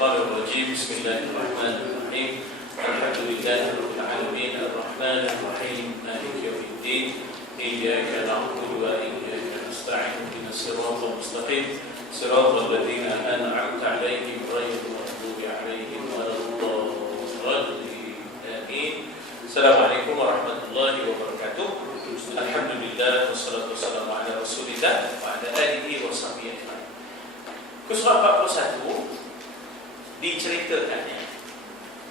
الشيطان الرجيم بسم الله الرحمن الرحيم الحمد لله رب العالمين الرحمن الرحيم مالك يوم الدين إياك نعبد وإياك نستعين اهدنا الصراط المستقيم صراط الذين أنعمت عليهم غير المغضوب عليهم ولا الضالين آمين. السلام عليكم ورحمة الله وبركاته. Alhamdulillah wassalatu wassalamu ala Rasulillah wa ala alihi wa sahbihi ajma'in. Surah 41 diceritakan ya.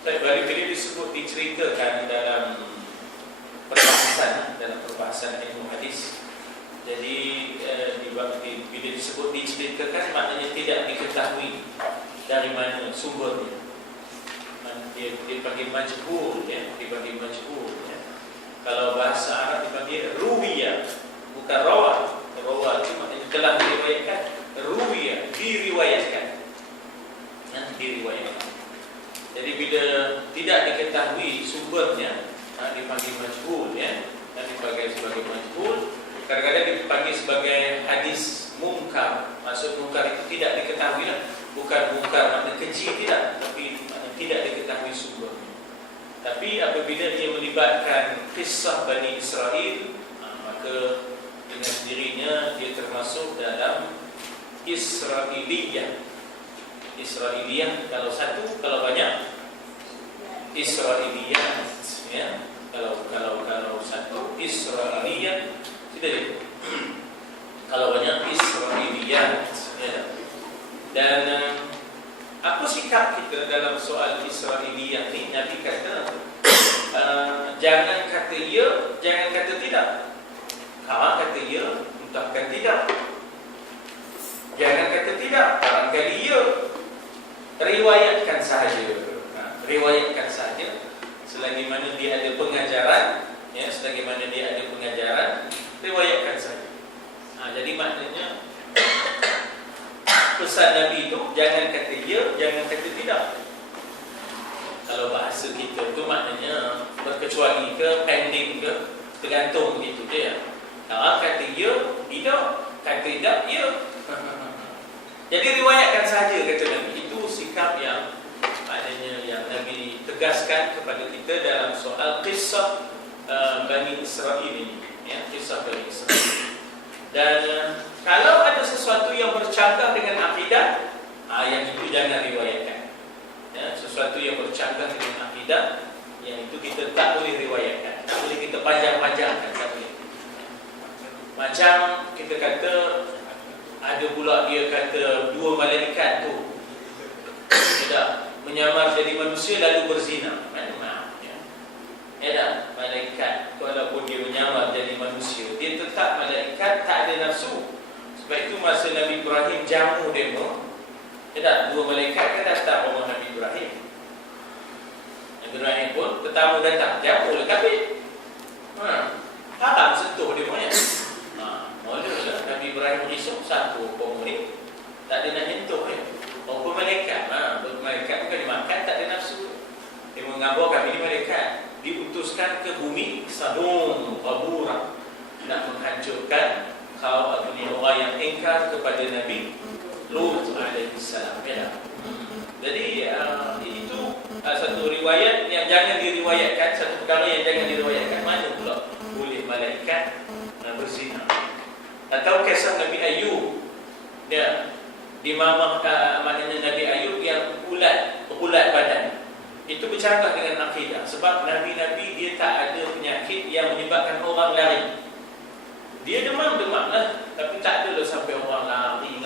Kali disebut diceritakan dalam perbahasan ilmu hadis. Jadi bila disebut diceritakan maknanya tidak diketahui dari mana sumbernya. Dia dipanggil majhul ya, dipanggil majhul ya. Kalau bahasa Arab dipanggil ruwiyah, bukan rawah. Rawah itu maknanya telah diriwayatkan, ruwiyah diriwayatkan. Diriwayatkan. Jadi bila tidak diketahui sumbernya, dipanggil majhul ya, dan dipanggil sebagai majhul. Kadang-kadang dipanggil sebagai hadis munkar. Maksud munkar itu tidak diketahui lah. Bukan munkar makna keji tidak, tapi makna tidak diketahui sumbernya. Tapi apabila dia melibatkan kisah Bani Israel, maka dengan sendirinya dia termasuk dalam Israiliyah. Israiliyah kalau satu, kalau banyak Israiliyah ya. Kalau satu Israiliyah tidak itu. Kalau banyak Israiliyah ya. Dan apa sikap kita dalam soal Israiliyah ni? Nabi kata jangan kata ya, jangan kata tidak. Kalau kata ya, ucapkan tidak. Jangan kata tidak, barangkali ya. Riwayatkan sahaja. Riwayatkan sahaja. Selagi mana dia ada pengajaran, ya, selagi mana dia ada pengajaran, riwayatkan sahaja. Jadi maknanya pesan Nabi itu jangan kata ya, jangan kata tidak. Kalau bahasa kita itu maknanya berkecuali ke, pending ke, tergantung begitu je. Kalau kata ya, tidak, kata tidak, ya. Jadi riwayatkan saja kata Nabi. Itu sikap yang maknanya yang Nabi tegaskan kepada kita dalam soal kisah Bani Israel ini, ya, kisah Bani Israel. Dan kalau ada sesuatu yang bercanggah dengan akidah, yang itu jangan riwayatkan. Ya, sesuatu yang bercanggah dengan akidah, yang itu kita tak boleh riwayatkan. Tak boleh kita panjang-panjangkan, tak boleh. Macam kita kata, ada pula dia kata dua malaikat tu tidak menyamar jadi manusia lalu berzina. Maaf ya. Ya tak, malaikat walaupun dia menyamar jadi manusia, dia tetap malaikat, tak ada nafsu. Sebab itu masa Nabi Ibrahim jamu demo, ya, dua malaikat kan datang rumah Nabi Ibrahim. Nabi Ibrahim pun tetamu datang, jamu lah kabin. Haram sentuh demo ya. Mulalah Nabi Ibrahim risau satu pemurid, tak ada nak sentuh ya. Orang malaikat, malaikat bukan dimakan, tak ada nafsu. Dia mengabar kami ni malaikat diutuskan ke bumi Sodom Gomorrah nak menghancurkan kaum orang yang ingkar kepada Nabi Lut alaihissalam. Ya. Jadi itu satu riwayat yang jangan diriwayatkan, satu perkara yang jangan diriwayatkan. Mana pula boleh malaikat berzina? Atau kisah Nabi Ayub, dia di maknanya Nabi Ayub yang ulat badan. Itu bercanggah dengan akidah. Sebab Nabi-Nabi dia tak ada penyakit yang menyebabkan orang lari. Dia demam-demam lah, tapi tak ada lah sampai orang lari.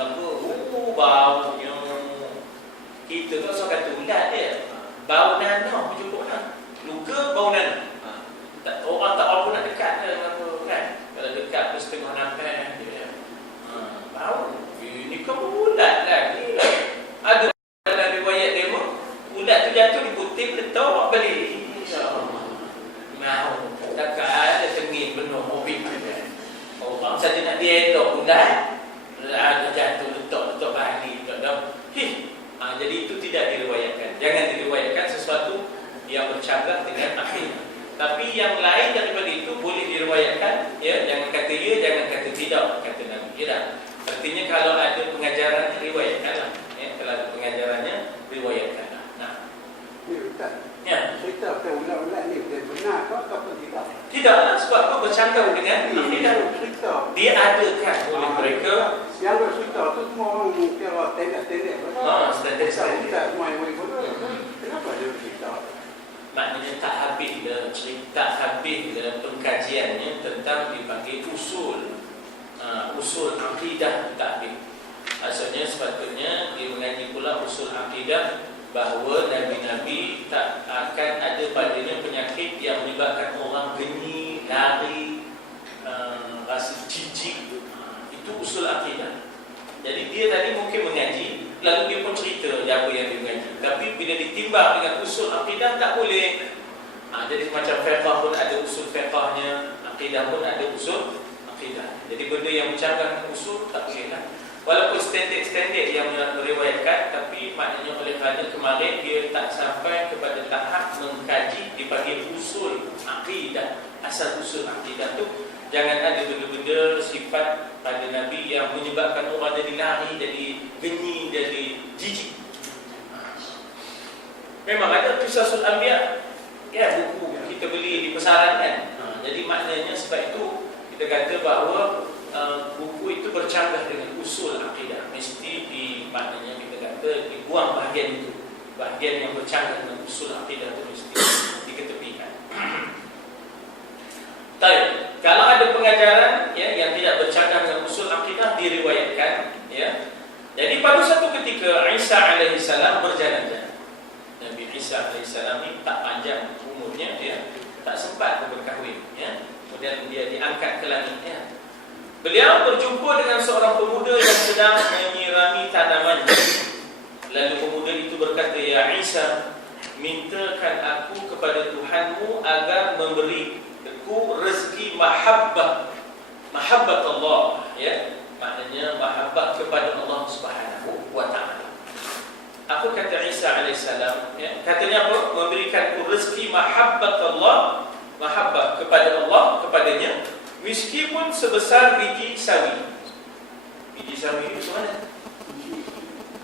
Baunya kita tak usah kata ulat dia, bau nanah berjumpa orang. Luka bau nanah. Orang tak apa nak dekat kan. Kalau dekat tu setengah nampak dia. Bau. Ini kau ulat lagi lah. Ada dalam riwayat dia pun ulat tu jatuh di putih, letak balik. Mau takkan ada tengin benar mobil. Orang saja nak dielok ulat, ada jatuh letak balik. Jadi itu tidak diriwayatkan. Jangan diriwayatkan sesuatu yang bercanggah dengan akidah. Tapi yang lain daripada itu boleh diriwayatkan. Ya, jangan kata ya, jangan kata tidak, kata Nabi. Ya, artinya kalau ada pengajaran riwayatkanlah. Ya, kalau ada pengajarannya riwayat. semua orang kira tendek-tendek. Standard. Kita main bola. Kenapa dia cerita? Maknanya tak habis pengkajiannya tentang dipanggil usul. Usul akidah tak habis. Maksudnya sepatutnya dia mengaji pula usul akidah bahawa Nabi-Nabi tak akan ada padanya penyakit yang menyebabkan orang genyi, lari, rasa jijik. Itu usul akidah. Jadi dia tadi mungkin mengaji, lalu dia pun cerita apa yang dia mengaji. Tapi bila ditimbang dengan usul akidah tak boleh. Jadi macam fiqh pun ada usul fiqhnya, akidah pun ada usul akidah. Jadi benda yang bercanggah dengan usul tak boleh lah. Walaupun standard yang meriwayatkan, tapi maknanya oleh kerana kemarin dia tak sampai kepada tahap mengkaji dipanggil usul akidah. Asal usul akidah tu jangan ada benda-benda sifat pada Nabi yang menyebabkan orang jadi lari, jadi genyi, jadi jijik. Memang ada Qisasul Anbiya, ya, buku kita beli di pasaran kan. Jadi maknanya sebab itu kita kata bahawa buku itu bercanggah dengan usul akidah. Mesti maknanya kita kata dibuang bahagian itu. Bahagian yang bercanggah dengan usul akidah itu mesti diketepikan. Baik, kalau ada pengajaran ya yang tidak bercanggah dengan usul akidah diriwayatkan ya. Jadi pada satu ketika Isa alaihissalam berjalan-jalan. Nabi Isa alaihissalam ini tak panjang umurnya ya, tak sempat berkahwin ya. Kemudian dia diangkat ke langit ya. Beliau berjumpa dengan seorang pemuda yang sedang menyirami tanaman. Lalu pemuda itu berkata, "Ya Isa, mintakan aku kepada Tuhanmu agar memberiku rezeki mahabbah Allah, ya, maknanya mahabbah kepada Allah Subhanahu wa taala." Aku kata Isa alaihissalam, ya, katanya apa? Memberikanku rezeki mahabbah Allah, mahabbah kepada Allah, kepadanya, meskipun sebesar biji sawi. Biji sawi itu mana?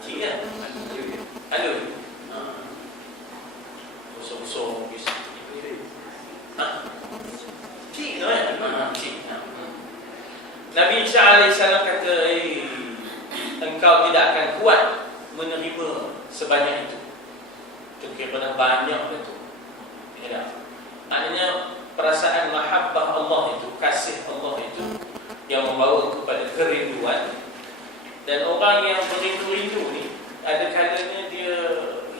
Cik kan? Halo. Bosong-bosong biji. Cik tu kan? Cik. Nabi Isa alaihissalam kata, engkau tidak akan kuat menerima sebanyak itu. Itu kira banyak itu. Ya. Maknanya perasaan mahabbah Allah itu, kasih Allah itu yang membawa kepada kerinduan. Dan orang yang berindu-rindu ni ada kalanya dia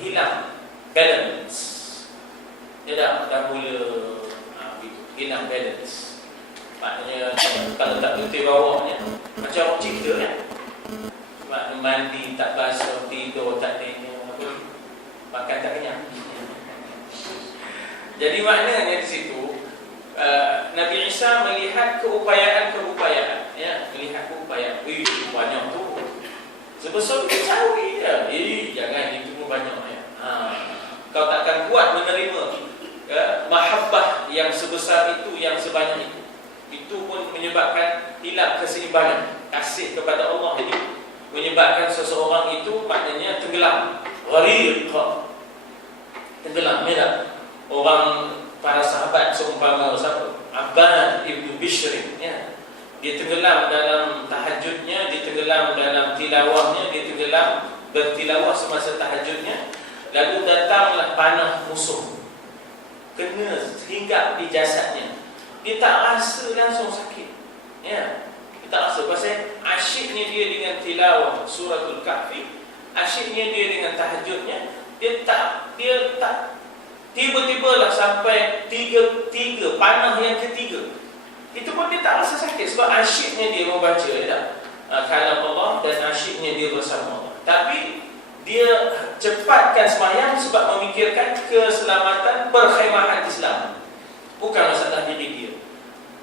hilang balance. Dia dah mula hilang balance. Maknanya kalau tak betul bawahnya macam orang cerita kan. Maknanya mandi tak basuh, tidur tak tengok, makan tak kenyang. Jadi maknanya di situ Nabi Isa melihat keupayaan, ya, melihat keupayaan. Banyak tu. Sebesar biji sawi dia. Jangan itu pun banyak ya. Kau takkan kuat menerima mahabbah yang sebesar itu, yang sebanyak itu. Itu pun menyebabkan hilang keseimbangan. Kasih kepada Allah ini menyebabkan seseorang itu maknanya tenggelam. Ghariq. Tenggelam, ya. Orang para sahabat seumpama siapa? Abbad ibnu Bishr, ya. Dia tenggelam dalam tahajudnya, dia tenggelam dalam tilawahnya, dia tenggelam bertilawah semasa tahajudnya. Lalu datanglah panah musuh, kena hinggap di jasadnya. Dia tak rasa langsung sakit, ya. Dia tak rasa pasal asyiknya dia dengan tilawah suratul Kahfi, asyiknya dia dengan tahajudnya. Dia tak tiba-tiba lah sampai tiga panah yang ketiga. Itu pun dia tak rasa sakit sebab asyiknya dia membaca kalam Allah dan asyiknya dia bersama Allah. Tapi dia cepatkan sembahyang sebab memikirkan keselamatan perkhemahan Islam. Bukan masalah diri dia.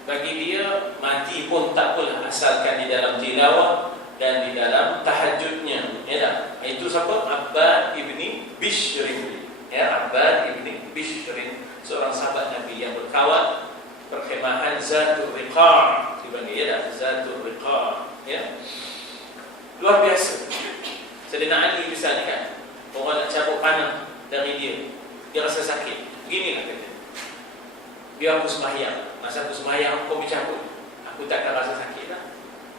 Bagi dia mati pun tak apalah asalkan di dalam tilawah dan di dalam tahajudnya. Ya tak? Itu siapa? Abbad ibni Bishr. Ya, Abbad ibni Bishr, seorang sahabat Nabi yang berkawal perkhemahan Zatul Riqa', dipanggil ya, Zatul Riqa', ya. Luar biasa. Sayyidina Ali misalnya kan, orang nak cabut panah dari dia rasa sakit. Beginilah kata, biar aku sembahyang. Masa aku sembahyang aku cabut, aku takkan rasa sakit lah.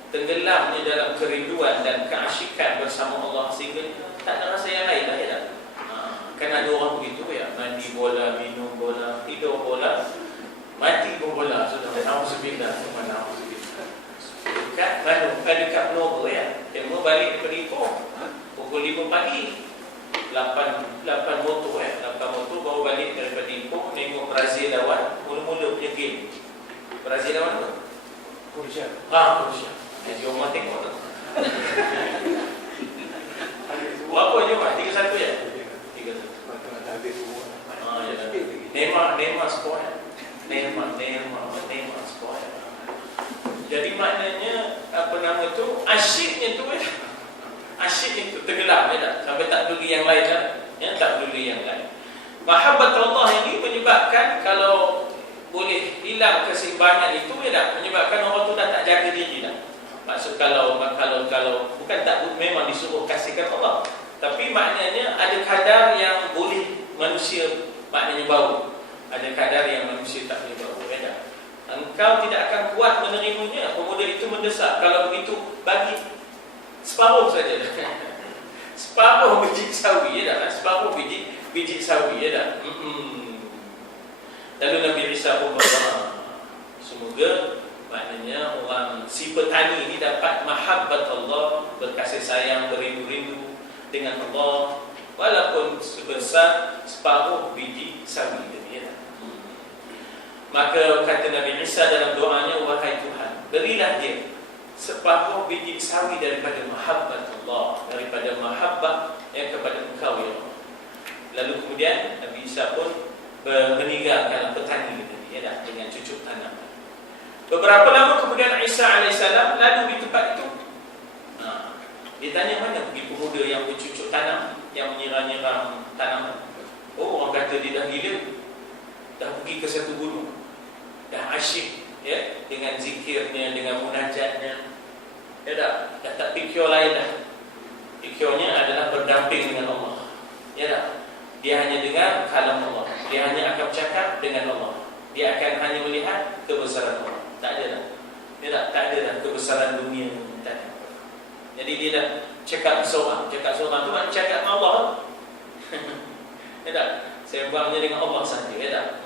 tenggelamnya dalam kerinduan dan keasyikan bersama Allah sehingga tak ada rasa yang lain lah, ya tak? Kan ada orang begitu ya, mandi bola, minum bola, tidur bola, mati pun bola. Sudah na'udzubillah, dekat Bandung, dekat Melaka ya. Tengok balik daripada Ipoh pukul 5 pagi, 8 motor ya, 8 motor baru balik daripada Ipoh, tengok Brazil lawan, mula-mula punya game. Brazil lawan apa? Malaysia. Malaysia. Jadi orang tengok tu. Berapa je Mat? 3-1 ya? 3-1. Mata habis semua. Neymar skor. Neymar skor. Jadi maknanya apa nama tu? Asyiknya tu tenggelam ya tak? Sampai tak peduli yang lain lah. Ya, tak peduli yang lain. Mahabbat Allah ini menyebabkan kalau boleh hilang keseimbangan itu ya tak? Menyebabkan orang tu dah tak jaga diri dah. Maksud kalau bukan tak memang disuruh kasihkan Allah, tapi maknanya ada kadar yang boleh manusia maknanya bau, ada kadar yang manusia tak boleh bau, ya tak? Engkau tidak akan kuat menerimanya. Pemuda itu mendesak, kalau begitu bagi separuh saja. Separuh biji sawi, ya tak? Separuh biji sawi, ya tak? Lalu Nabi Isa pun berdoa, semoga maknanya orang si petani ini dapat mahabbat Allah, berkasih sayang, berindu-rindu dengan Allah walaupun sebesar separuh biji sawi ini, ya. Maka kata Nabi Isa dalam doanya, wahai Tuhan, berilah dia separuh biji sawi daripada mahabbat Allah, daripada mahabbat yang kepada Engkau, ya Allah. Lalu kemudian Nabi Isa pun meninggalkan petani tadi, ya, dengan cucuk tanam. Beberapa lama kemudian Isa AS lalu di tempat itu. Dia tanya, mana pergi pemuda yang bercucuk tanam, yang menyiram-nyiram tanaman? Oh, orang kata dia dah gila, dah pergi ke satu gunung, dah asyik ya, dengan zikirnya, dengan munajatnya, ya dah tak fikir lain dah. Fikirnya adalah berdamping dengan Allah, ya dah. Dia hanya dengar kalam Allah, dia hanya akan bercakap dengan Allah, dia akan hanya melihat kebesaran Allah. Tak ada dah, dia tak ada dah kebesaran dunia, tak ada. Jadi dia dah cakap seorang tu maknanya cakap dengan Allah. Ya tak? Sembangnya dengan Allah sahaja, ya tak?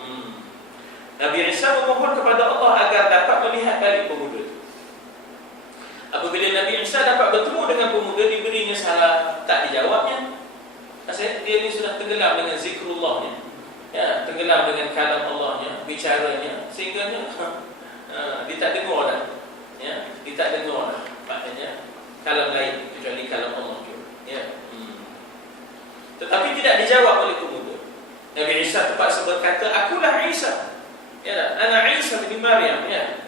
Nabi Isa memohon kepada Allah agar dapat melihat balik pemuda itu. Apabila Nabi Isa dapat bertemu dengan pemuda, diberinya salah, tak dijawabnya. Maksudnya dia ni sudah tenggelam dengan zikrullahnya, ya, tenggelam dengan kalam Allahnya, bicaranya, sehingga dia tak dengar dah, ya, dia tak dengar dah, maknanya kalam lain kecuali kalam Allah juga, ya. Tetapi tidak dijawab oleh pemuda. Nabi Isa terpaksa berkata, akulah Isa, ya, ana Isa bin Maryam, ya.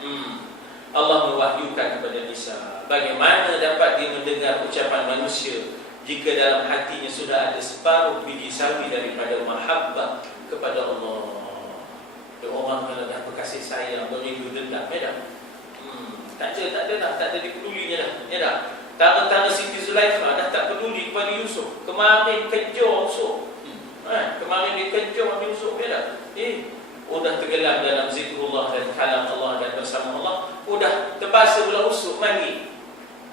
Allah mewahyukan kepada Isa bagaimana dapat dia mendengar ucapan manusia jika dalam hatinya sudah ada separuh biji sawi daripada mahabbah kepada Allah. Orang kalau dah berkasih sayang, berindu dendam, ya dah. Tak ada dipedulinya dah, ya dah. Tara-tara Siti Zulaikha dah tak peduli kepada Yusuf. Kemarin kejar Yusuf, kemarin dia kejar Yusuf, ya dah. Udah tenggelam dalam zikrullah dan kalam Allah dan bersama Allah, udah terpaksa pula usuk mandi.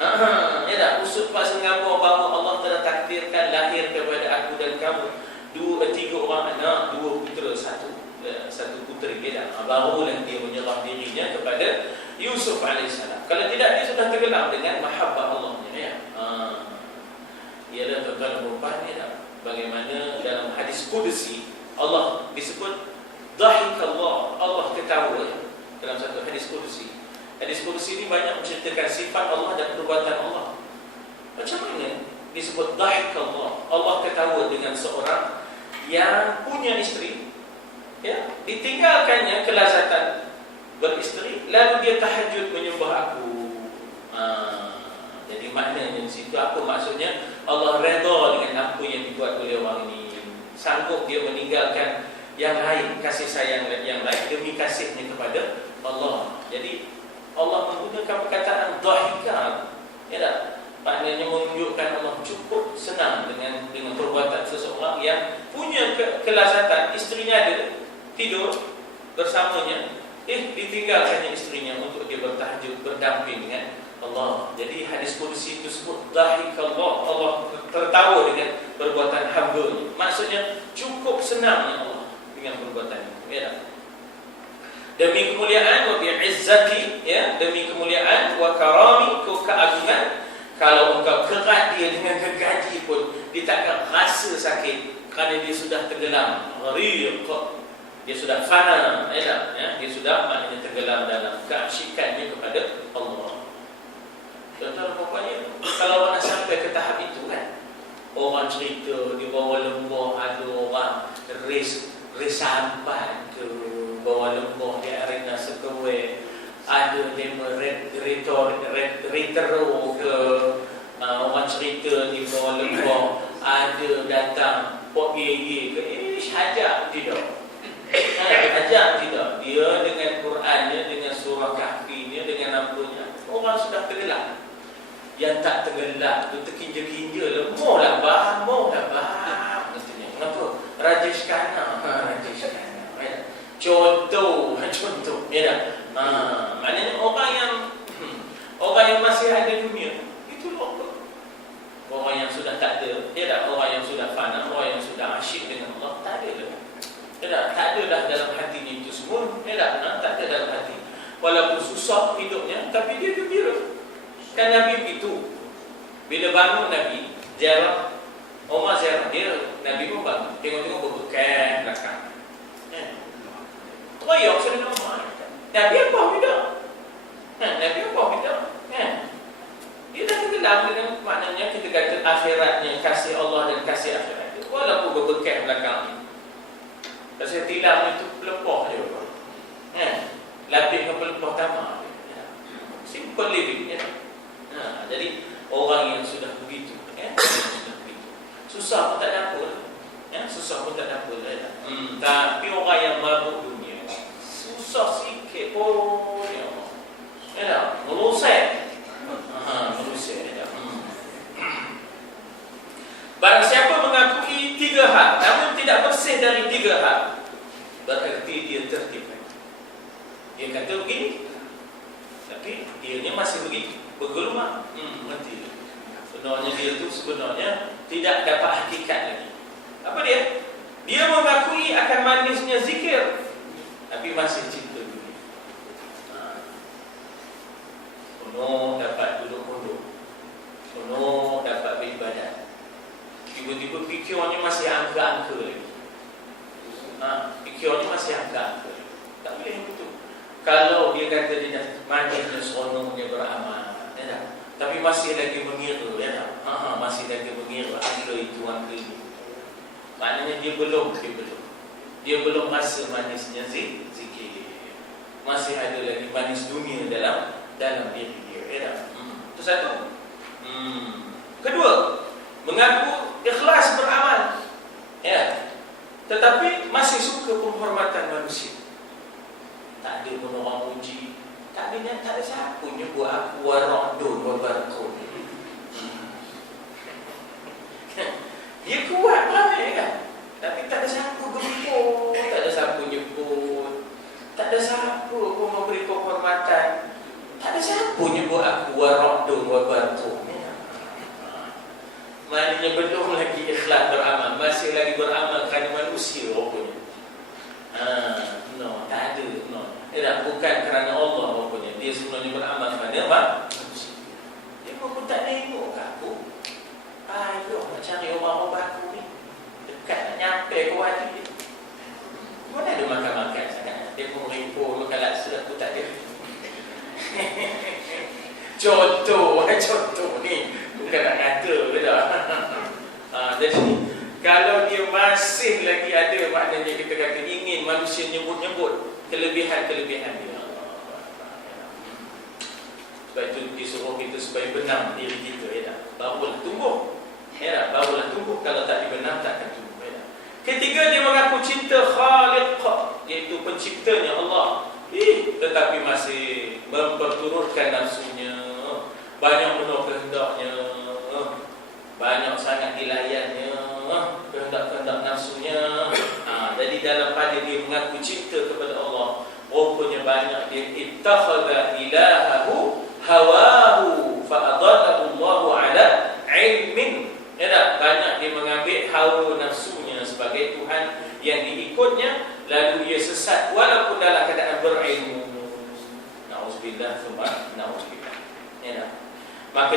Ya dah, usut pasal mengambil bahawa Allah telah takdirkan lahir kepada aku dan kamu 3 orang anak, 2 putera, satu puteri, ya dah. Barulah dia menyerah dirinya kepada Yusuf AS. Kalau tidak, dia sudah tenggelam dengan mahabbah Allahnya, ya. Ialah tuan-tuan dan puan, ya dah. Bagaimana dalam hadis Qudsi Allah disebut dhahikallah, Allah ketawa, ya, dalam satu hadis Qudsi. Hadis Qudsi ini banyak menceritakan sifat Allah dan perbuatan Allah. Macam mana disebut dhahikallah, Allah ketawa dengan seorang yang punya isteri, ya, ditinggalkannya kelazatan beristeri, lalu dia tahajud menyembah aku. Jadi maknanya di situ apa maksudnya? Allah redha dengan apa yang dibuat oleh orang ini, sanggup dia meninggalkan yang lain, kasih sayang yang lain demi kasihnya kepada Allah. Jadi Allah menggunakan perkataan dhahika, ya tak? Maknanya menunjukkan Allah cukup senang dengan perbuatan seseorang yang punya kelazatan, isterinya ada, tidur bersamanya, ditinggalkannya isterinya untuk dia bertahajud, berdamping dengan Allah. Jadi hadis qudsi itu sebut dhahikallah, Allah tertawa dengan perbuatan hamba-Nya. Maksudnya cukup senangnya Allah dengan perbuatan itu, ya tak? Demi kemuliaan wa bi'izzati, ya, demi kemuliaan wa karami, keagungan. Kalau engkau kerat dia dengan gergaji pun, dia takkan rasa sakit kerana dia sudah tenggelam. Gharib, dia sudah fana, ya, dia sudah maknanya tenggelam dalam keasyikannya kepada Allah. Tuan-tuan pokoknya kalau nak sampai ke tahap itu kan, orang cerita di bawah lembah ada orang race sampan ke bawah lembah di arena Sekawai, ada demo retro ke orang cerita di bawah lembah, ada datang Pok Gigi ke hajak tidak. Hajak tidak. Dia dengan Qurannya, dengan surah Kahfinya, dengan ampunnya, orang sudah tenggelam. Yang tak tenggelam tu terkinja-kinja, mau lah bah. Kenapa? Rajesh Khanna. Contoh, ya tak? Maknanya orang yang masih ada dunia itu orang yang sudah tak ada, ya tak? Orang yang sudah fana, orang yang sudah asyik dengan Allah, tak ada dah. Ya tak? Tak ada dah dalam hatinya itu semua, ya tak? Tak ada dalam hati. Walaupun susah hidupnya, tapi dia gembira. Kan Nabi begitu. Bila bangun Nabi ziarah, Umar ziarah dia, Nabi pun bangun, tengok-tengok berbekan belakang. Royok sedang Umar. Nabi apa beda? Nabi apa beda? Dia dah tenggelam dengan maknanya kita kata akhiratnya, kasih Allah dan kasih akhirat itu. Walaupun berbekan belakang. Kasih tilam itu pelepah dia. Lapis ke pelepah tamak. Simple living, ya. Jadi orang yang sudah begitu, susah pun tak ada apa, susah pun tak ada apa, tapi orang yang mabuk dunia, susah sikit pun, melusai, Barang siapa mengakui 3 hal, namun tidak bersih dari 3 hal, berarti dia tertipu. Dia kata begini, tapi dianya masih begitu. Bergelumang, mati. Sebenarnya dia tu tidak dapat hakikat lagi. Apa dia? Dia mengakui akan manisnya zikir, tapi masih cinta dunia. Penuh dapat duduk pondok, penuh dapat beribadat, tiba-tiba fikirnya masih angka-angka lagi. Fikirnya masih angka-angka. Tak boleh begitu. Kalau dia kata dia dah manisnya seronoknya beramal, tapi masih lagi mengira, masih lagi mengira angka itu, angka ini. Maknanya dia belum rasa manisnya zikir. Masih ada lagi manis dunia dalam diri dia. Itu satu. Kedua, mengaku ikhlas beramal, tetapi masih suka penghormatan manusia. Tak ada pun orang uji, tak ada siapa nyebut aku waradun wabarakun. Dia kuat ramai kan, tapi tak ada siapa gempur, tak ada siapa nyebut, tak ada siapa pun memberi penghormatan, tak ada siapa nyebut aku waradun wabarakun. Maknanya belum lagi ikhlas beramal, masih lagi beramal kerana manusia rupanya. Tak ada. Bukan kerana Allah rupanya. Dia sebenarnya beramal kerana apa? Dia pun tak tengok ke aku. Ayo nak cari orang-orang aku ni, dekat nak nyampe ke wadi ni. Mana ada makan-makan sangat. Dia pun rimpul makan laksa, aku tak ada. Contoh ni bukan nak kata ke dah. Jadi kalau dia masih lagi ada, maknanya kita kata ingin manusia nyebut-nyebut kelebihan-kelebihan dia. Sebab itu disuruh kita supaya benam diri kita, barulah tumbuh. Barulah tumbuh. Kalau tak dibenam, takkan tumbuh. Ketiga, dia mengaku cinta Khaliq, iaitu penciptanya Allah, tetapi masih memperturutkan nafsunya, banyak penuh kehendaknya, banyak sangat dilayannya kehendak-kehendak nafsunya. Jadi dalam pada dia mengaku cinta kepada Allah, rupanya banyak dia ittakhadha ilahahu hawahu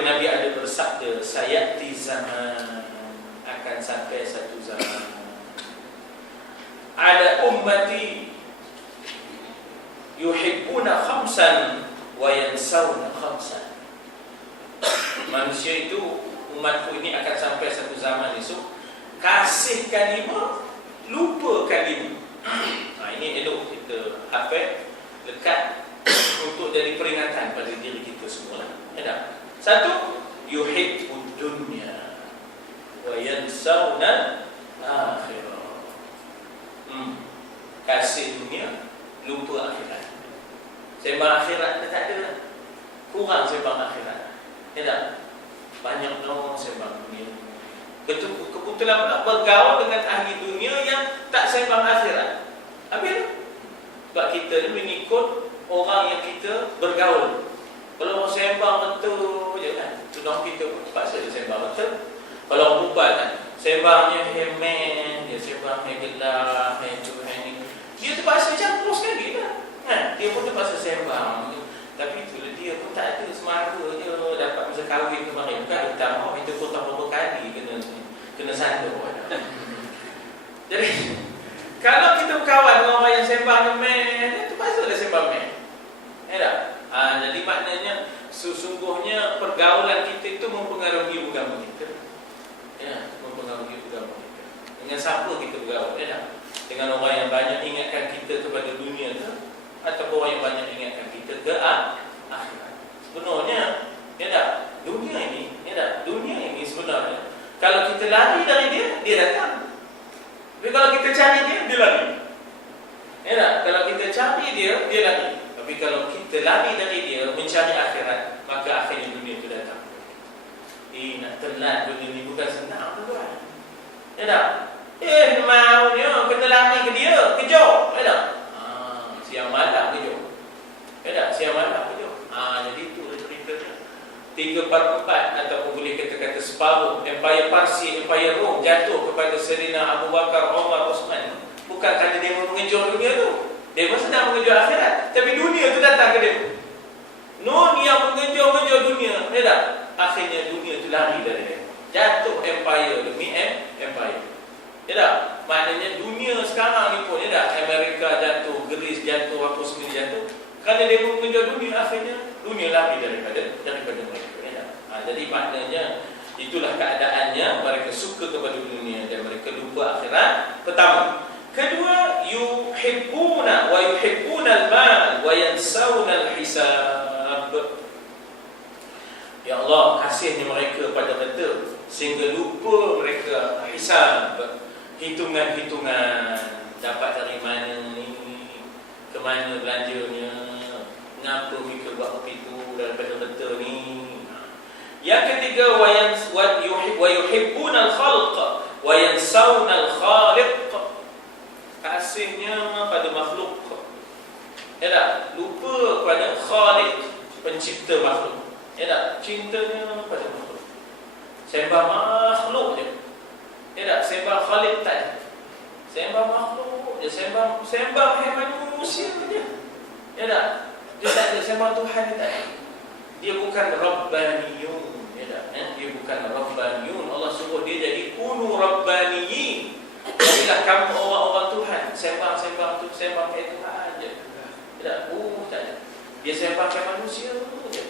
Nabi ada bersabda, sayati zaman, akan sampai satu zaman, ada ummati yuhibbuna khamsan wa yansawna khamsan. Manusia itu, umatku ini akan sampai satu zaman esok, kasihkan lima, lupakan lima. Ini elok kita hafal, lekat untuk jadi peringatan pada diri kita semua. Ya. Satu, yuhibbud dunya wa yansawna akhirah. Kasih dunia, lupa akhirat. Sembang akhirat tak ada, kurang sembang akhirat. Ya tak? Banyak orang sembang dunia. Kebetulan pula bergaul dengan ahli dunia yang tak sembang akhirat. Habis sebab kita ni mengikut orang yang kita bergaul. Kalau sembang betul je kan, tudang kita pun terpaksa dia sembang betul. Kalau perempuan kan, sembangnya hemen, dia sembang hegelah, tu ni, dia terpaksa campur sekali lah. Dia pun terpaksa sembang. Tapi itulah dia pun tak ada semara je dapat masa kahwin kemarin. Bukan utama, itu pun tak berapa kali kena sandung. Jadi kalau kita berkawan dengan orang yang sembang hemen, dia terpaksa dia sembang hemen. Ya tak? Jadi maknanya sesungguhnya pergaulan kita itu mempengaruhi agama kita. Ya, mempengaruhi agama kita. Dengan siapa kita bergaul? Ya tak? Dengan orang yang banyak ingatkan kita kepada dunia ke, atau orang yang banyak ingatkan kita ke akhirat. Sebenarnya, ya tak? Dunia ini, ya tak? Dunia ini sebenarnya, kalau kita lari dari dia, dia datang. Tapi kalau kita cari dia, dia lari. Ya tak? Kalau kita cari dia, dia lari. Tapi kalau kita lari dari dia, mencari akhirat, maka akhirnya dunia itu datang. Nak telan dunia ini bukan senang tuan. Ya tak? Maunya kena lari ke dia, kejar. Ya tak? Siang malam kejar. Ya tak? Siang malam kejar. Jadi itu ceritanya. 3/4 ataupun boleh kata separuh Empire Parsi, Empire Rom jatuh kepada Sayyidina Abu Bakar, Umar, Osman. Bukan kerana dia mengejar dunia tu. Dia pun sedang mengejar akhirat, tapi dunia tu datang ke dia. Non yang mengejar dunia, ya tak? Akhirnya dunia tu lari dari dia. Jatuh empire demi empire. Ya tak? Maknanya dunia sekarang ni pun, ya tak? Amerika jatuh, Greece jatuh, apa semua jatuh. Kerana dia mengejar dunia, akhirnya dunia lari daripada mereka. Ya tak? Jadi maknanya itulah keadaannya, mereka suka kepada dunia dan mereka lupa akhirat. Pertama. Kedua, yuhibbuna wa yuhibbuna al-mal wa yansawna al-hisab. Ya Allah, kasihnya mereka pada mereka sehingga lupa mereka hisab, hitungan-hitungan, dapat dari mana ni, ke mana belanjanya, ngapa mereka buat begitu daripada mereka ni. Yang ketiga, wa yuhibbuna al-khalq wa yansawna al-khaliq. Kasihnya pada makhluk. Ya tak? Lupa pada Khaliq, pencipta makhluk. Ya tak? Cintanya pada makhluk. Sembah makhluk je. Ya tak? Sembah Khaliq tak ada. Sembah makhluk je. Sembah manusia je. Ya tak? Dia tak ada sembah Tuhan, dia tak ada. Dia bukan Rabbaniyun. Ya tak? Dia bukan Rabbaniyun. Allah suruh dia jadi kunu Rabbaniyin. Jadilah kamu orang-orang Tuhan. Sembang tu, sembang kayak Tuhan je. Tak, tak ada. Dia sembang kayak manusia je.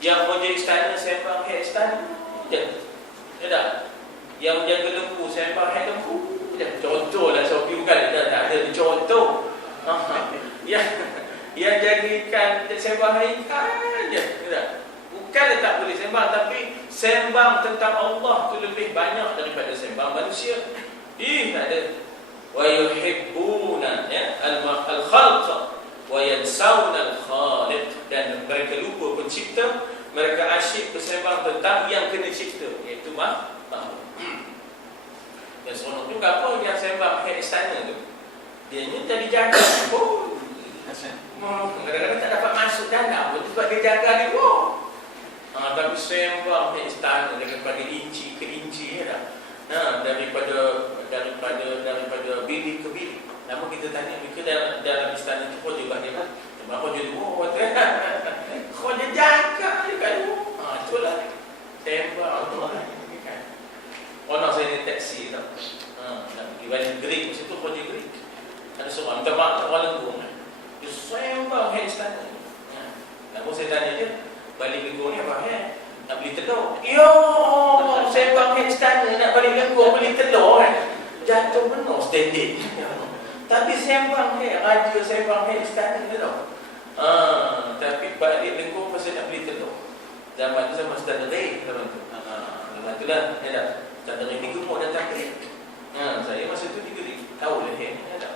Yang menjaga istana, sembang kayak istana je. Ya tak? Yang menjaga lembu, sembang kayak lembu je. Contohlah, Sofi bukan tak ada contoh. Yang jadikan sembang ikan je. Ya tak? Bukan dia tak boleh sembang, tapi sembang tentang Allah tu lebih banyak daripada sembang manusia. Tak ada. Wa yuhibbuna al-khalq wa yansawna al-khaliq. Dan mereka lupa pencipta, mereka asyik bersembang tentang yang kena cipta, iaitu makhluk. Dan seronok juga apa yang sembang kayak istana tu, dia ni jadi jaga pun. Kadang-kadang tak dapat masuk dalam pun sebab dia jaga dia pun. Tapi sembang kayak istana daripada inci ke inci, ya tak? Daripada bilik ke bilik. Namun kita tanya mereka dalam istana itu kau juga dia kan? Kau jadi kau dia jaga dia kan? Itulah Greek, situ Raja Greek. Ada seorang, minta maaf orang lembung. Dia sembang istana. Namun saya tanya dia, balik lembung ni apa nak beli telur? Ya, sembang istana nak balik lembung beli telur kan. Jatuh benar standard. Tapi sembang raja sembang istana tu tau. Tapi balik lembung pasal nak beli telur. Zaman tu sama standard rate zaman tu. Zaman tu lah, ya tak? Standard rate ni gemuk datang Greek. Saya masa tu 3 Greek. Tahu lah ya tak?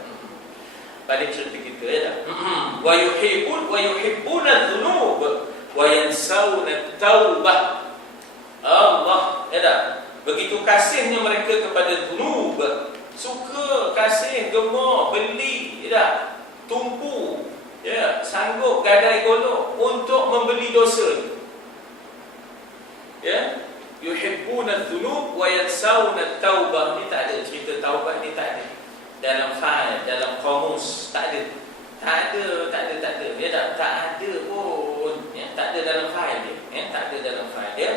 Balik cerita kita ya tak? Wa yuhibbuna adh-dhunub wa yansawna at-taubah. Allah, ya tak? Begitu kasihnya mereka kepada dhunub, suka, kasih, gemar, beli, ya tak? Tumpu, ya, sanggup gadai golok untuk membeli dosa. Ya, yuhibbuna adh-dhunub wa yansawna at-taubah. Ni tak ada cerita taubat ni, tak ada dalam fail, dalam kamus, tak ada. Ya tak ada pun, ya, tak ada dalam fail dia, ya, tak ada dalam fail dia.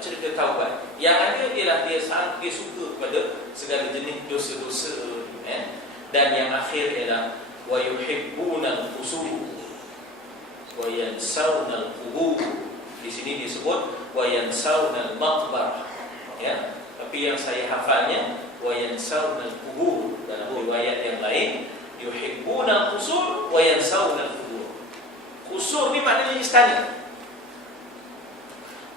Cerita taubat. Yang ada ialah dia suka kepada segala jenis dosa-dosa, ya. Dan yang akhir ialah wa yuhibbuna al-qusur wa yansawna al-qubur. Di sini disebut wa yansawna al-maqbar, ya. Tapi yang saya hafalnya wa yansawna al-qubur. Dalam riwayat yang lain yuhibbuna al-qusur wa yansawna al-qubur. Qusur ni maknanya istana.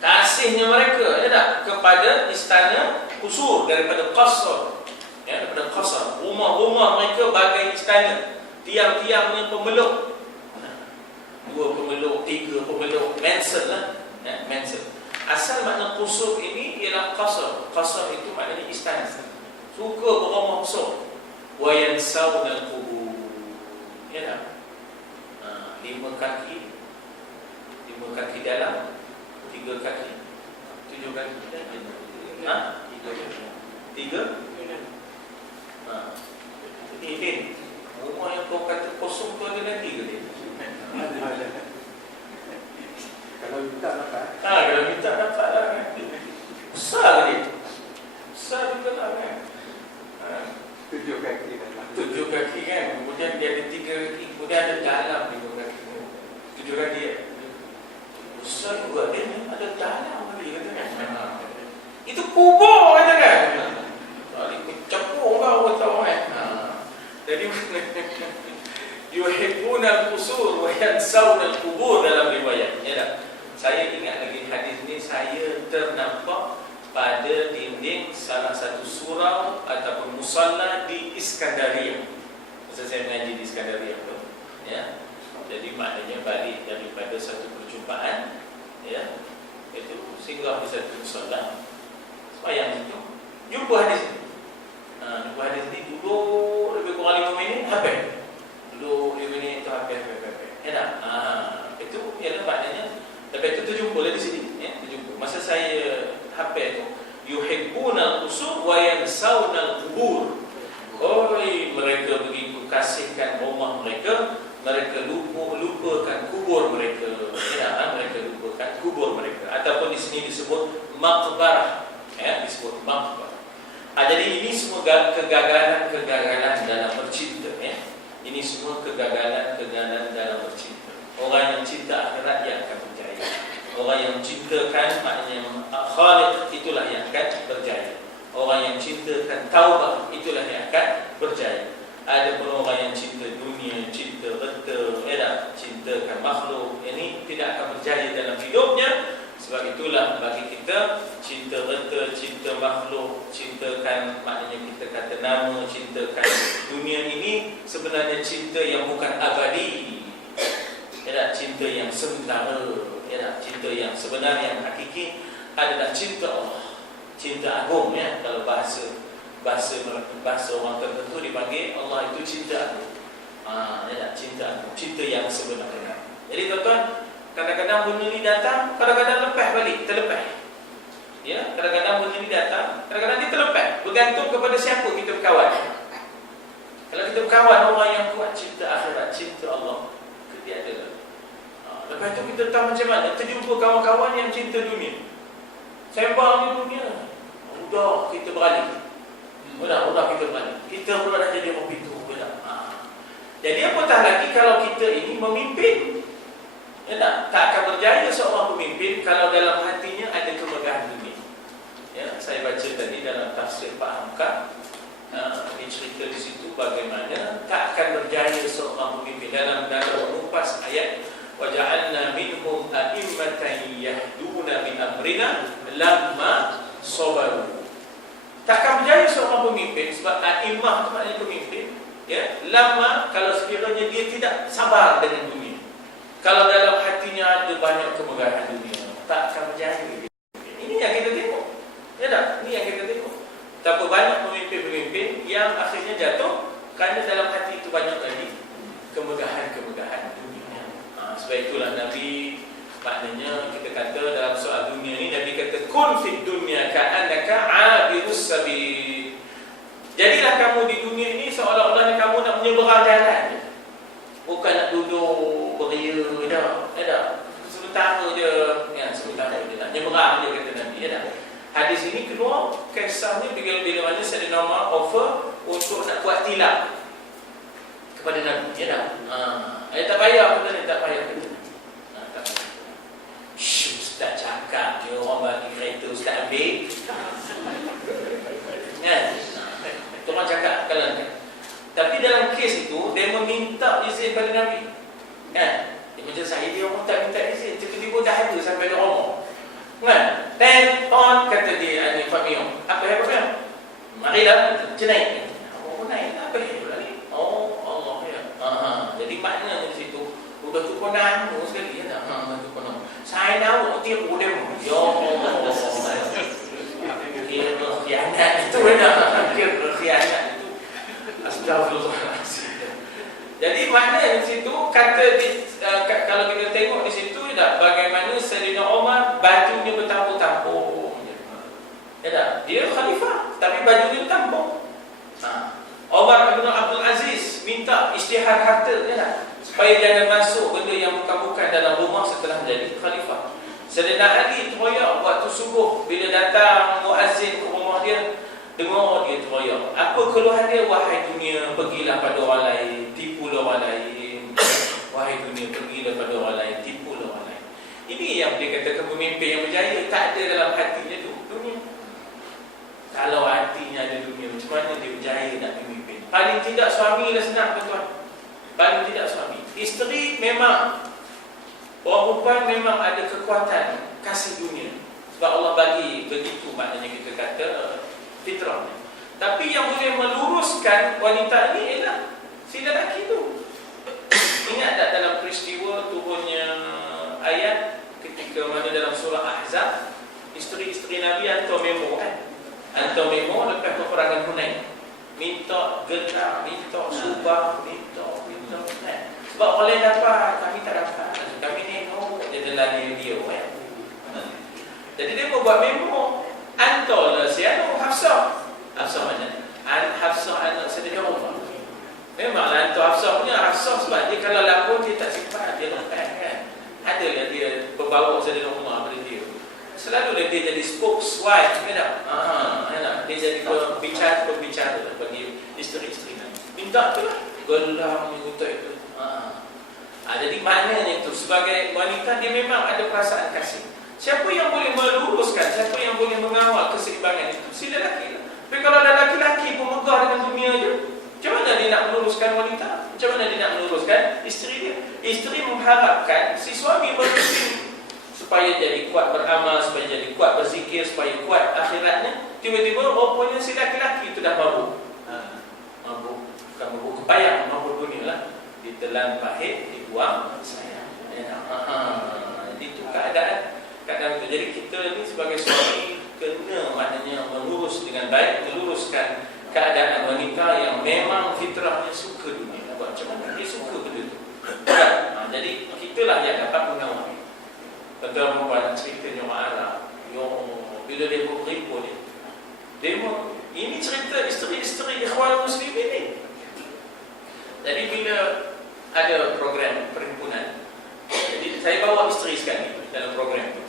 Kasihnya mereka, ya tak, kepada istana, qusur daripada qasr, ya, daripada qasr. Rumah-rumah mereka bagai istana. Tiang-tiangnya pemeluk. 2 pemeluk, 3 pemeluk, mansion lah, ya, mansion. Asal makna qusur ini ialah qasr. Qasr itu maknanya istana. Suka berumah besar. Wa yansawna al-qubur. Ya tak? 5 kaki. 5 kaki dalam, 3 kaki, 7 kaki. 3? Ini rumah yang kau kata kosong tu ada lagi ke dia? Ada. Kalau minta dapat. Kalau minta dapat lah kan. Besar ke dia? Besar juga lah kan. 7 kaki dalam. 7 kaki kan. Kemudian dia ada 3 kaki. Kemudian ada dalam 5 kaki. 7 kaki ya. Besar juga dia ni. Ada dalam lagi kata kan. Itu kubur kata kan. Tadi kecapur kau tahu kan. Jadi yuhibbuna al-qusur wa yansawna al-qubur dalam riwayat. Ya tak? Saya ingat lagi hadis ni, saya ternampak pada dinding salah satu surau ataupun musalla di Iskandaria. Masa saya mengaji di Iskandaria tu, ya. Jadi maknanya balik daripada satu perjumpaan, ya, itu singgah di satu musalla, sembahyang situ, jumpa hadis ni. Jumpa hadis ni duduk lebih kurang 5 minit, habis. Duduk 5 minit tu habis. Ya tak? Itu ialah maknanya. Lepas itu terjumpa lah di sini, ya, terjumpa. Masa saya hafal tu, yuhibbuna al-qusur wa yansawna al-qubur. Mereka begitu kasihkan rumah mereka, mereka lupakan kubur mereka. Ya, mereka lupakan kubur mereka. Ataupun di sini disebut maqbarah, ya, disebut maqbarah. Jadi ini semua kegagalan dalam bercinta, ya. Ini semua kegagalan dalam bercinta. Orang yang cinta akhirat yang akan berjaya. Orang yang cintakan maknanya khaliq, itulah yang akan berjaya. Orang yang cintakan taubat, itulah yang akan berjaya. Ada pun orang yang cinta dunia, cinta reta, cintakan makhluk, ini tidak akan berjaya dalam hidupnya. Sebab itulah bagi kita, cinta reta, cinta makhluk, cintakan maknanya kita kata nama, cintakan dunia ini sebenarnya cinta yang bukan abadi. Cinta yang sementara, cinta yang sebenar, yang hakiki adalah cinta Allah, cinta agung, ya. Kalau bahasa orang tertentu dipanggil Allah itu cinta agung. Cinta agung, cinta yang sebenarnya. Jadi tuan-tuan, kadang-kadang benda ni datang, kadang-kadang lepas balik, terlepas. Ya, kadang-kadang benda ni datang, kadang-kadang dia terlepas. Bergantung kepada siapa kita berkawan. Kalau kita berkawan orang yang kuat cinta akhirat, cinta Allah, dia adalah. Lepas tu kita tahu macam mana terjumpa kawan-kawan yang cinta dunia, sembang di dunia, udah kita beralih. Mudah kita berani. Kita pula dah jadi orang pintu. Jadi apatah lagi kalau kita ini memimpin. Ya tak akan berjaya seorang pemimpin kalau dalam hatinya ada kemegahan dunia. Ya, saya baca tadi dalam tafsir Pak Hamka, dicerita di situ bagaimana tak akan berjaya seorang pemimpin dalam mengupas ayat waja'alna minhum a'immatan yahduna bi amrina lamma sabaru. Takkan berjaya seorang pemimpin sebab a'immah itu maknanya pemimpin. Ya, lama kalau sekiranya dia tidak sabar dengan dunia. Kalau dalam hatinya ada banyak kemegahan dunia, tak akan berjaya. Ini yang kita tengok. Ya tak? Ini yang kita tengok. Tapi banyak pemimpin-pemimpin yang akhirnya jatuh kerana dalam hati itu banyak lagi kemegahan-kemegahan dunia. Sebab itulah Nabi, maknanya kita kata dalam soal dunia ni, Nabi kata kun fid dunya ka'annaka 'abirus sabil. Jadilah kamu di dunia ini seolah-olah kamu nak menyeberang jalan. Bukan nak duduk beria dah. Sebentar je, ya, sebentar je nak nyeberang je kata Nabi, ya dah. Hadis ini keluar kisahnya bila mana Sayyidina Umar offer untuk nak buat tilak kepada Nabi, ya dah. Tak payah kata ni, tak payah kata. Tak payah. Ustaz cakap je orang bagi kereta Ustaz ambil. Kan? Tuan cakap kalau ni. Tapi dalam kes itu dia meminta izin pada Nabi. Kan? Dia macam saya dia orang tak minta izin, tiba-tiba dah ada sampai dia ngomong. Kan? Ten on kata dia ni Pak Mio. Apa yang apa? Marilah naik. Oh naik apa ni? Oh Allah ya. Jadi maknanya di situ udah tu konan sekali ya tak? Tu konan. Saya tahu dia boleh. Ya Allah. Kira khianat itu benar. Kira khianat itu. Astagfirullahaladzim. Jadi makna di situ kata kalau kita tengok di situ tak, bagaimana Sayyidina Umar bajunya bertampung-tampung. Ya tak? Dia khalifah tapi bajunya bertampung. Umar bin Abdul Aziz minta isytihar harta, ya tak? Supaya jangan masuk benda yang bukan-bukan dalam rumah setelah menjadi khalifah. Sayyidina Ali teroyak waktu subuh bila datang muazzin ke rumah dia, dengar dia teroyak. Apa keluhan dia? Wahai dunia, pergilah pada orang lain, tipulah orang lain. Wahai dunia, pergilah pada orang lain, tipulah orang lain. Ini yang dia katakan pemimpin yang berjaya tak ada dalam hatinya tu dunia. Kalau hatinya ada dunia, macam mana dia berjaya nak memimpin? Paling tidak suami lah senang tuan. Paling tidak suami. Isteri memang, orang perempuan memang ada kekuatan kasih dunia. Sebab Allah bagi begitu, maknanya kita kata fitrahnya. Tapi yang boleh meluruskan wanita ini ialah si lelaki itu. Ingat tak dalam peristiwa turunnya ayat ketika mana dalam surah Ahzab, isteri-isteri Nabi hantar memo kan? Hantar memo lepas peperangan Hunain. Minta gelar, minta subah, minta kan? Sebab oleh dapat, kami tak dapat. Kami ni dia telah dia kan? Jadi dia buat memo. Hantarlah si anak Hafsah. Hafsah mana? Hafsah anak Sayyidina Umar. Memanglah hantar Hafsah punya. Hafsah sebab dia kalau lapor dia tak simpan, dia lepas kan. Ada yang dia berbawa Sayyidina Umar pada dia. Selalulah dia jadi spokeswife kan tak? Dia jadi pembicara bagi isteri-isteri Nabi. Minta tu lah. Gelar minta itu. Jadi maknanya itu sebagai wanita dia memang ada perasaan kasih. Siapa yang boleh meluruskan, siapa yang boleh mengawal keseimbangan itu? Si lelaki. Tapi kalau ada lelaki pun megah dengan dunia je, macam mana dia nak meluruskan wanita? Macam mana dia nak meluruskan isteri dia? Isteri mengharapkan si suami berpimpin supaya jadi kuat beramal, supaya jadi kuat berzikir, supaya kuat akhiratnya. Tiba-tiba rupanya si lelaki itu dah mabuk. Mabuk, bukan mabuk kebayang, mabuk dunia lah. Ditelan pahit, dibuang sayang. Itu keadaan itu. Jadi kita ni sebagai suami kena maknanya melurus dengan baik, meluruskan keadaan wanita yang memang fitrahnya suka dunia. Buat macam mana dia suka benda tu. Jadi kitalah yang dapat mengawal. Tuan-tuan perempuan ceritanya orang Arab, bila dia berimpun ini cerita isteri-isteri ikhwan muslimin ni. Jadi bila ada program perhimpunan, jadi saya bawa isteri sekali dalam program tu.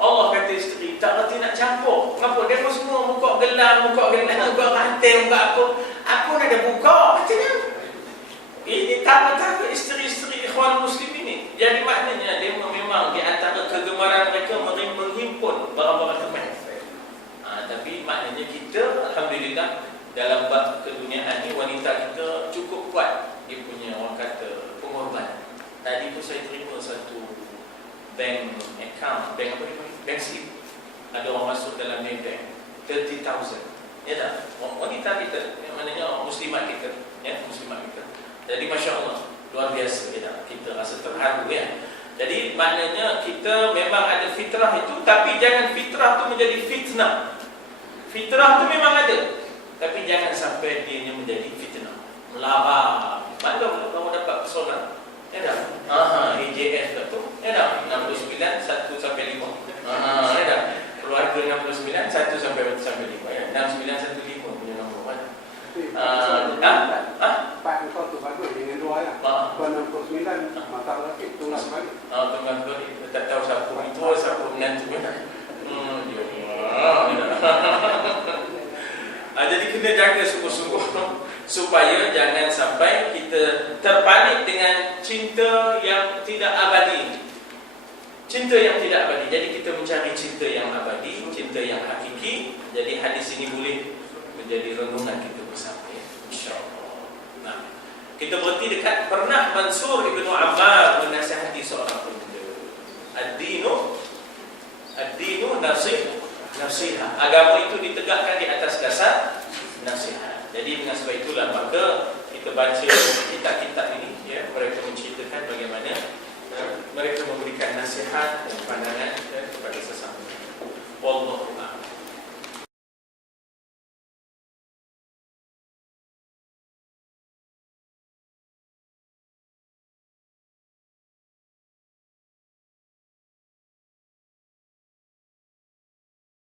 Allah kata isteri tak reti nak campur. Kenapa? Dia semua buka gelar nak buka gelang, buka rantai, buka apa. Aku nak ada buka, katanya. Ini tak isteri-isteri ikhwan muslim ini. Jadi maknanya dia memang di antara kegemaran mereka menghimpun barang-barang kemas. Tapi maknanya kita, alhamdulillah, dalam bab keduniaan ini wanita kita cukup kuat. Dia punya orang kata pengorban. Tadi tu saya terima satu bank account, bank apa ni? Bank slip. Ada orang masuk dalam bank 30,000. Ya tak? Wanita kita, yang maknanya muslimat kita, ya, muslimat kita. Jadi Masya Allah, luar biasa, ya tak? Kita rasa terharu, ya. Jadi maknanya kita memang ada fitrah itu, tapi jangan fitrah itu menjadi fitnah. Fitrah itu memang ada, tapi jangan sampai dia menjadi fitnah, melarang. Maklum kamu dapat pesona, ya tak? EJS tu, ya tak? 69 1 sampai 5. Ya tak? Keluarga 69 1 sampai 5, ya. 6915 punya nombor kan. Pak kau tu bagus dengan dua ya. Kau 69 mata lagi tulis balik. Tengah tu tak tahu siapa itu, siapa menantu kan. Jadi kena jaga sungguh-sungguh supaya jangan sampai kita terpanik dengan cinta yang tidak abadi. Cinta yang tidak abadi. Jadi kita mencari cinta yang abadi, cinta yang hakiki. Jadi hadis ini boleh menjadi renungan kita bersama, ya? InsyaAllah. Nah, kita berhenti dekat pernah Mansur Ibn Ammar menasihati seorang pemuda. Ad-dinu nasihat. Agama itu ditegakkan di atas dasar nasihat. Jadi dengan sebab itulah maka kita baca kitab-kitab